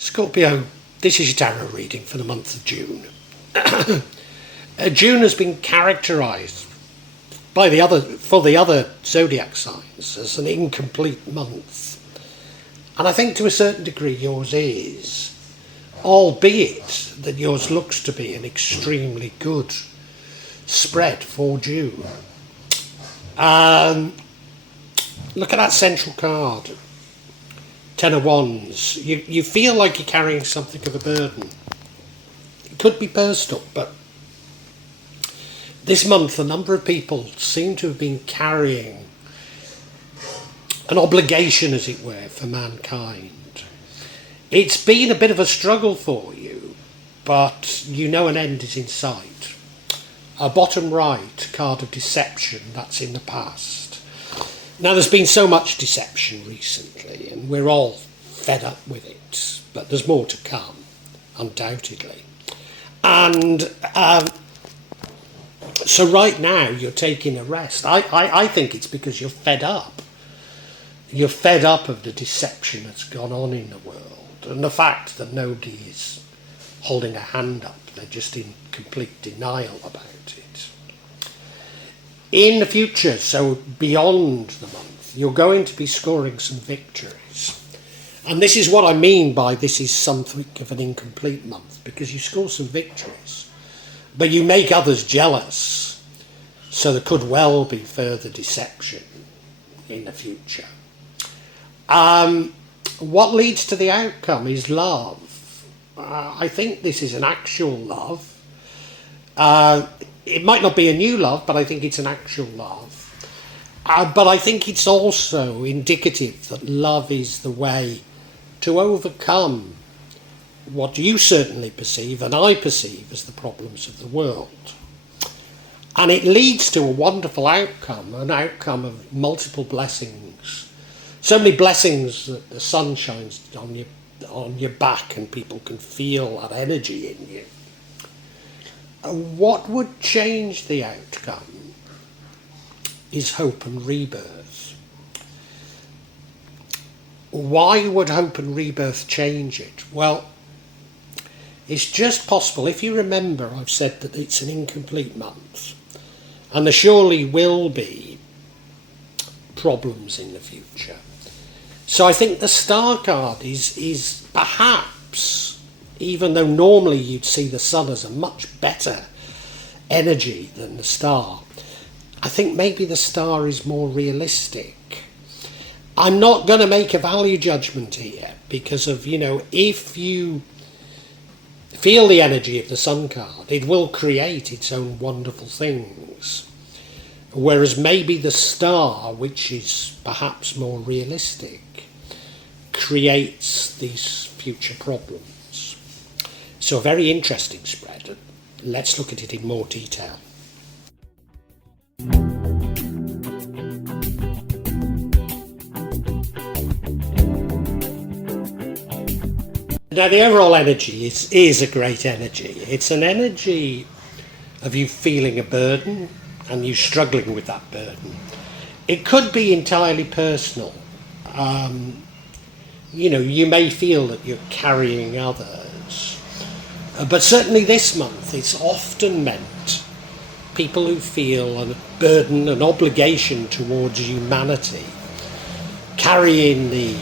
Scorpio, this is your tarot reading for the month of June. June has been characterised for the other zodiac signs as an incomplete month. And I think to a certain degree yours is, albeit that yours looks to be an extremely good spread for June. Look at that central card. Ten of Wands. You feel like you're carrying something of a burden. It could be personal, but this month a number of people seem to have been carrying an obligation, as it were, for mankind. It's been a bit of a struggle for you, but you know an end is in sight. Bottom right, card of deception, that's in the past. Now, there's been so much deception recently, and we're all fed up with it, but there's more to come, undoubtedly. And so right now, you're taking a rest. I think it's because you're fed up. You're fed up of the deception that's gone on in the world, and the fact that nobody is holding a hand up. They're just in complete denial about it. In the future, so beyond the month, you're going to be scoring some victories. And this is what I mean by this is something of an incomplete month, because you score some victories, but you make others jealous, so there could well be further deception in the future. What leads to the outcome is love. I think this is an actual love. It might not be a new love, but I think it's an actual love. But I think it's also indicative that love is the way to overcome what you certainly perceive and I perceive as the problems of the world. And it leads to a wonderful outcome, an outcome of multiple blessings. So many blessings that the sun shines on your back and people can feel that energy in you. What would change the outcome is hope and rebirth. Why would hope and rebirth change it? Well, it's just possible. If you remember, I've said that it's an incomplete month, and there surely will be problems in the future. So I think the star card is perhaps, even though normally you'd see the sun as a much better energy than the star, I think maybe the star is more realistic. I'm not going to make a value judgment here because of, if you feel the energy of the sun card, it will create its own wonderful things. Whereas maybe the star, which is perhaps more realistic, creates these future problems. So a very interesting spread. Let's look at it in more detail. Now the overall energy is a great energy. It's an energy of you feeling a burden and you struggling with that burden. It could be entirely personal. You may feel that you're carrying others. But certainly this month, it's often meant people who feel a burden, an obligation towards humanity, carrying the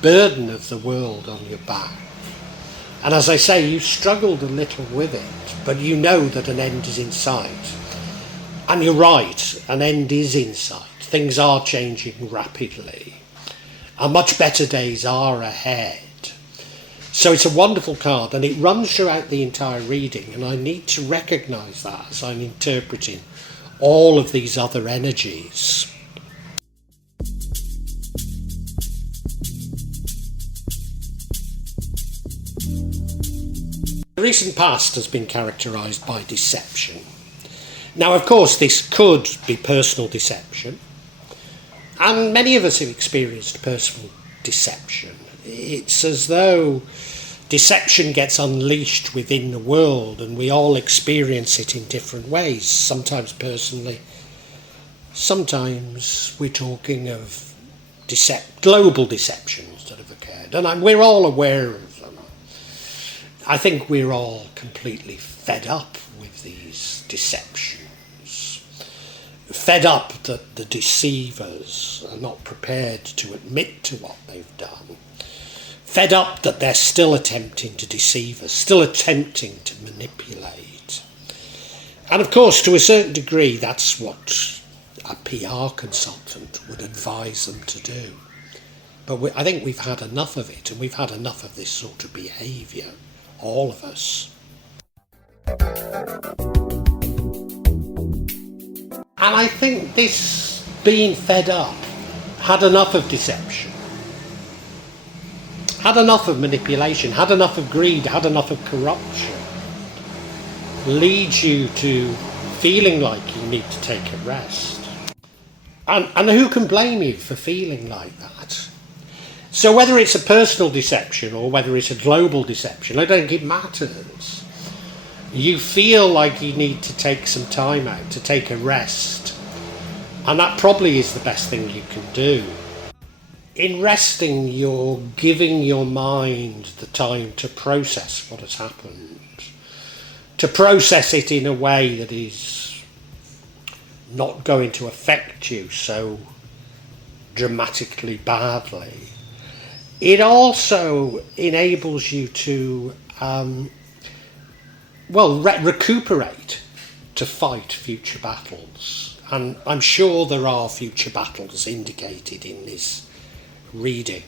burden of the world on your back. And as I say, you struggled a little with it, but you know that an end is in sight. And you're right, an end is in sight. Things are changing rapidly. And much better days are ahead. So it's a wonderful card, and it runs throughout the entire reading, and I need to recognise that as I'm interpreting all of these other energies. The recent past has been characterised by deception. Now, of course, this could be personal deception, and many of us have experienced personal deception. It's as though deception gets unleashed within the world and we all experience it in different ways, sometimes personally, sometimes we're talking of global deceptions that have occurred, and we're all aware of them. I think we're all completely fed up with these deceptions. Fed up that the deceivers are not prepared to admit to what they've done. Fed up that they're still attempting to deceive us, still attempting to manipulate. And of course, to a certain degree, that's what a PR consultant would advise them to do. But I think we've had enough of it, and we've had enough of this sort of behaviour, all of us. And I think this being fed up, had enough of deception, had enough of manipulation, had enough of greed, had enough of corruption, leads you to feeling like you need to take a rest. And who can blame you for feeling like that? So whether it's a personal deception or whether it's a global deception, I don't think it matters. You feel like you need to take some time out, to take a rest. And that probably is the best thing you can do. In resting, you're giving your mind the time to process what has happened. To process it in a way that is not going to affect you so dramatically badly. It also enables you to, recuperate, to fight future battles. And I'm sure there are future battles indicated in this reading.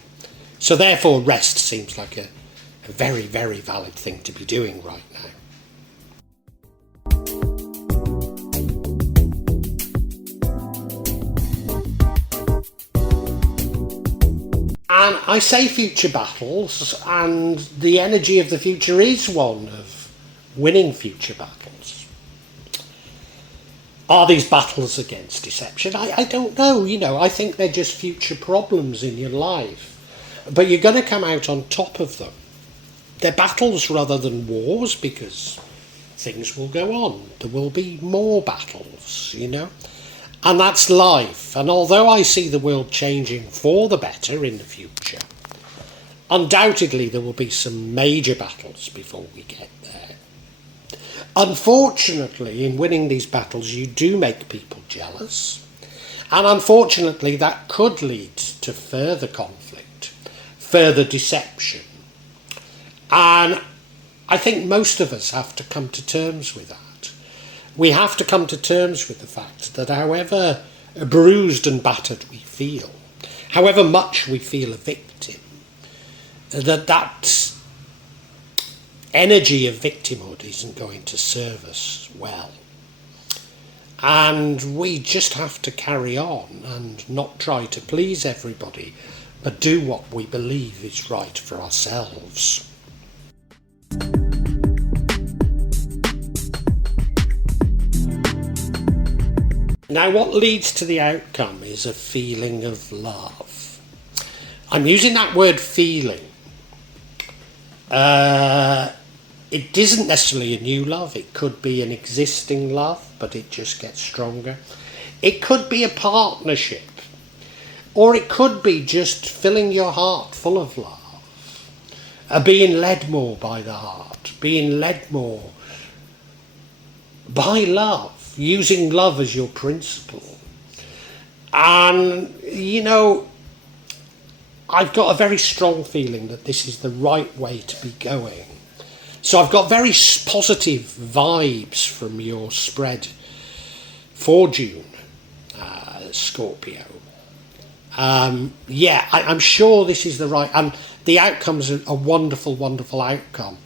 So therefore rest seems like a very, very valid thing to be doing right now. And I say future battles, and the energy of the future is one of winning future battles. Are these battles against deception? I don't know, I think they're just future problems in your life. But you're going to come out on top of them. They're battles rather than wars, because things will go on. There will be more battles, And that's life. And although I see the world changing for the better in the future, undoubtedly there will be some major battles before we get there. Unfortunately, in winning these battles, you do make people jealous. And unfortunately, that could lead to further conflict, further deception. And I think most of us have to come to terms with that. We have to come to terms with the fact that however bruised and battered we feel, however much we feel a victim, that energy of victimhood isn't going to serve us well. And we just have to carry on and not try to please everybody, but do what we believe is right for ourselves. Now, what leads to the outcome is a feeling of love. I'm using that word feeling. It isn't necessarily a new love. It could be an existing love, but it just gets stronger. It could be a partnership. Or it could be just filling your heart full of love. Being led more by the heart. Being led more by love. Using love as your principle. And, I've got a very strong feeling that this is the right way to be going. So I've got very positive vibes from your spread for June, Scorpio. I'm sure this is the right, and the outcome's a wonderful, wonderful outcome.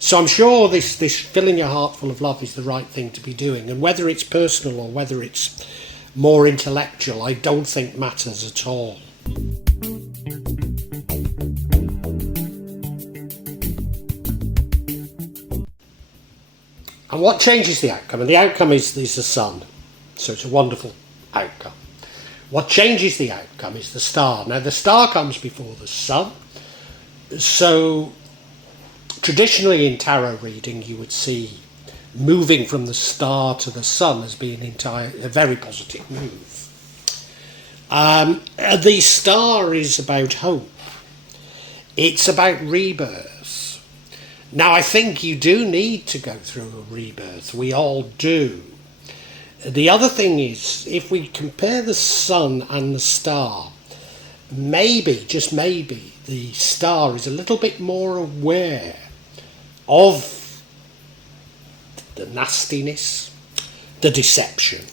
So I'm sure this filling your heart full of love is the right thing to be doing. And whether it's personal or whether it's more intellectual, I don't think matters at all. And what changes the outcome? And the outcome is the sun. So it's a wonderful outcome. What changes the outcome is the star. Now the star comes before the sun. So traditionally in tarot reading you would see moving from the star to the sun as being a very positive move. The star is about hope. It's about rebirth. Now, I think you do need to go through a rebirth. We all do. The other thing is, if we compare the sun and the star, maybe, just maybe, the star is a little bit more aware of the nastiness, the deception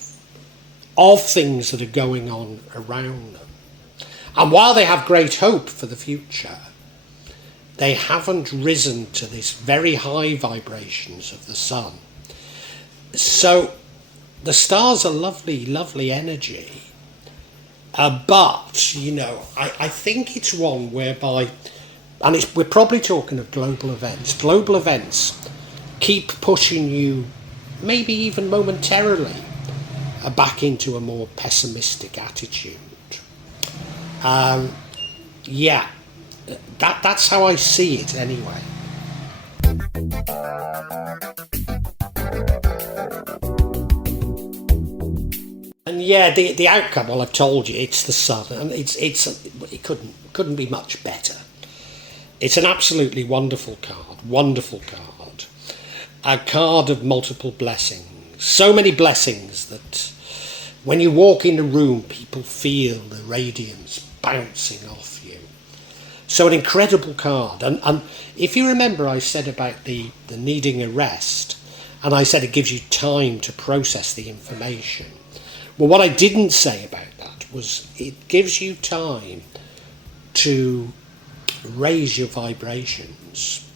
of things that are going on around them. And while they have great hope for the future, they haven't risen to this very high vibrations of the sun. So the stars are lovely, lovely energy. But, I think it's one whereby, and we're probably talking of global events. Global events keep pushing you, maybe even momentarily, back into a more pessimistic attitude. That's how I see it anyway. And the outcome, well, I've told you, it's the sun, and it couldn't be much better. It's an absolutely wonderful card, a card of multiple blessings, so many blessings that when you walk in a room, people feel the radiance bouncing off you. So an incredible card, and if you remember, I said about the needing a rest, and I said it gives you time to process the information. Well, what I didn't say about that was it gives you time to raise your vibrations,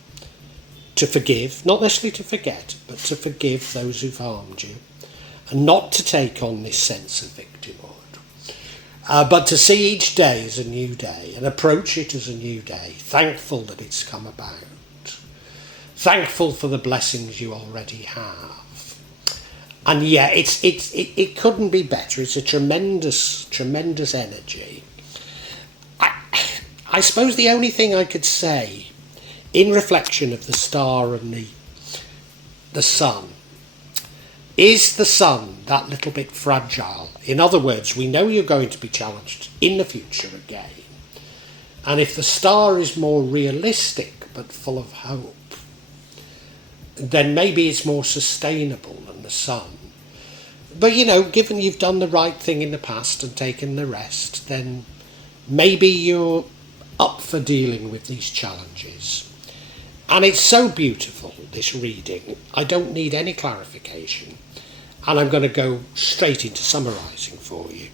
to forgive, not necessarily to forget, but to forgive those who've harmed you, and not to take on this sense of victimhood, but to see each day as a new day and approach it as a new day, thankful that it's come about, thankful for the blessings you already have. And it couldn't be better. It's a tremendous energy. I suppose the only thing I could say in reflection of the star and the sun, is the sun that little bit fragile? In other words, we know you're going to be challenged in the future again. And if the star is more realistic but full of hope, then maybe it's more sustainable than the sun. But given you've done the right thing in the past and taken the rest, then maybe you're up for dealing with these challenges. And it's so beautiful, this reading. I don't need any clarification. And I'm going to go straight into summarising for you.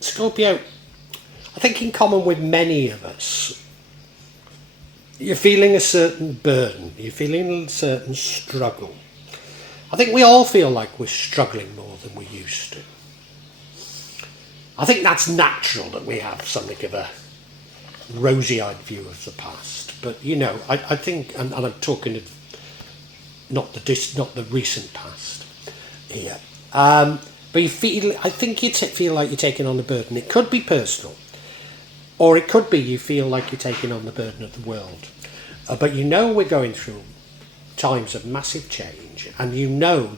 Scorpio, I think in common with many of us, you're feeling a certain burden, you're feeling a certain struggle. I think we all feel like we're struggling more than we used to. I think that's natural that we have something of a rosy-eyed view of the past. But, I think, and I'm talking of not the recent past here, but I think you feel like you're taking on a burden. It could be personal, or it could be you feel like you're taking on the burden of the world. But we're going through times of massive change, and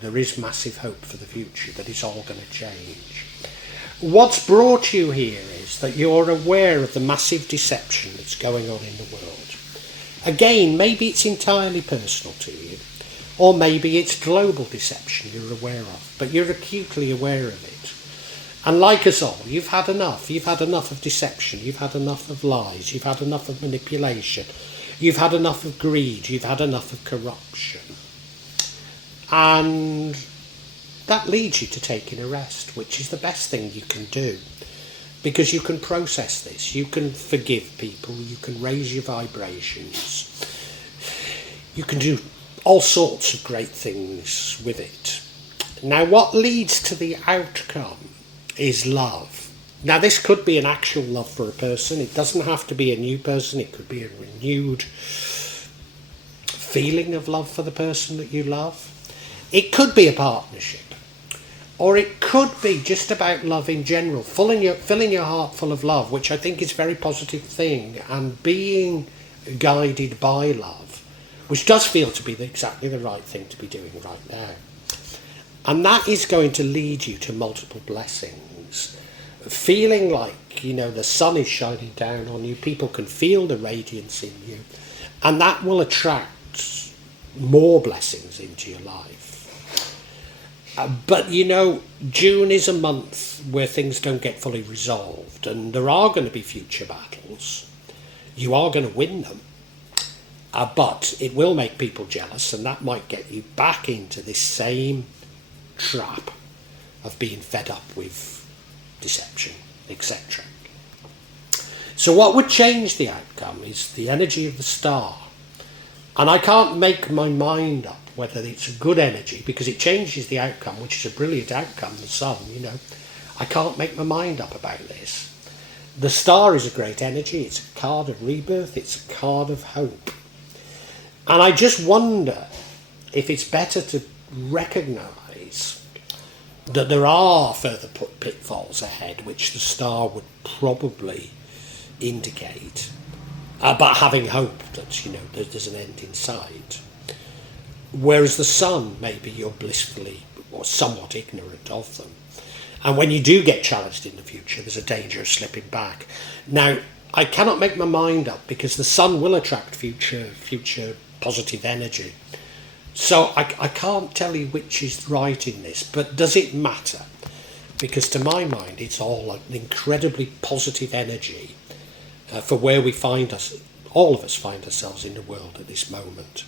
there is massive hope for the future, that it's all going to change. What's brought you here is that you're aware of the massive deception that's going on in the world. Again, maybe it's entirely personal to you, or maybe it's global deception you're aware of, but you're acutely aware of it. And like us all, you've had enough. You've had enough of deception, you've had enough of lies, you've had enough of manipulation, you've had enough of greed, you've had enough of corruption. And that leads you to taking a rest, which is the best thing you can do, because you can process this, you can forgive people, you can raise your vibrations, you can do all sorts of great things with it. Now, what leads to the outcome is love. Now, this could be an actual love for a person. It doesn't have to be a new person. It could be a renewed feeling of love for the person that you love. It could be a partnership. Or it could be just about love in general, filling your heart full of love, which I think is a very positive thing, and being guided by love, which does feel to be exactly the right thing to be doing right now. And that is going to lead you to multiple blessings. Feeling like, the sun is shining down on you, people can feel the radiance in you, and that will attract more blessings into your life. But June is a month where things don't get fully resolved, and there are going to be future battles. You are going to win them, but it will make people jealous, and that might get you back into this same trap of being fed up with deception, etc. So what would change the outcome is the energy of the star. And I can't make my mind up whether it's a good energy, because it changes the outcome, which is a brilliant outcome, the sun, I can't make my mind up about this. The star is a great energy, it's a card of rebirth, it's a card of hope. And I just wonder if it's better to recognise that there are further pitfalls ahead, which the star would probably indicate, but having hope that there's an end in sight. Whereas the sun, maybe you're blissfully or somewhat ignorant of them, and when you do get challenged in the future, there's a danger of slipping back. Now, I cannot make my mind up, because the sun will attract future positive energy. So I can't tell you which is right in this, but does it matter? Because to my mind, it's all an incredibly positive energy for where we find us, all of us find ourselves in the world at this moment.